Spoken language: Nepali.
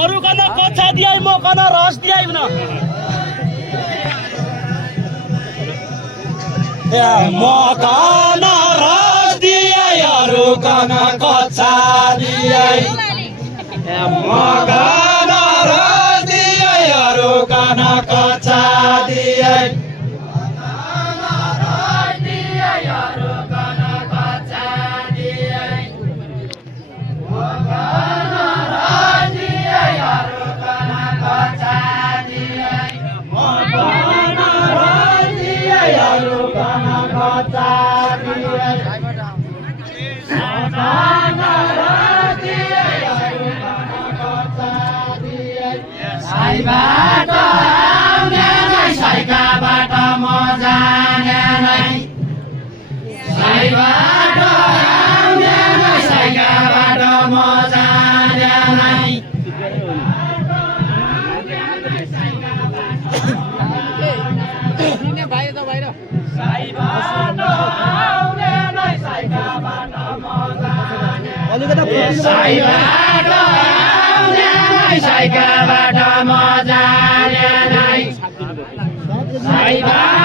अरू कना कच्चा दिए म कना रस दिए न म कना रस दिए अरू कना कच्चा दिए म कना रस दिए अरू कना कच्चा दिए साइबाट आउने नै साइकाबाट म जाने नै साइबाट आउने नै साइकाबाट म जाने नै साइबाट आउने नै साइकाबाट म जाने साइबाट आउने नै साइकाबाट म जाने नै साइबाट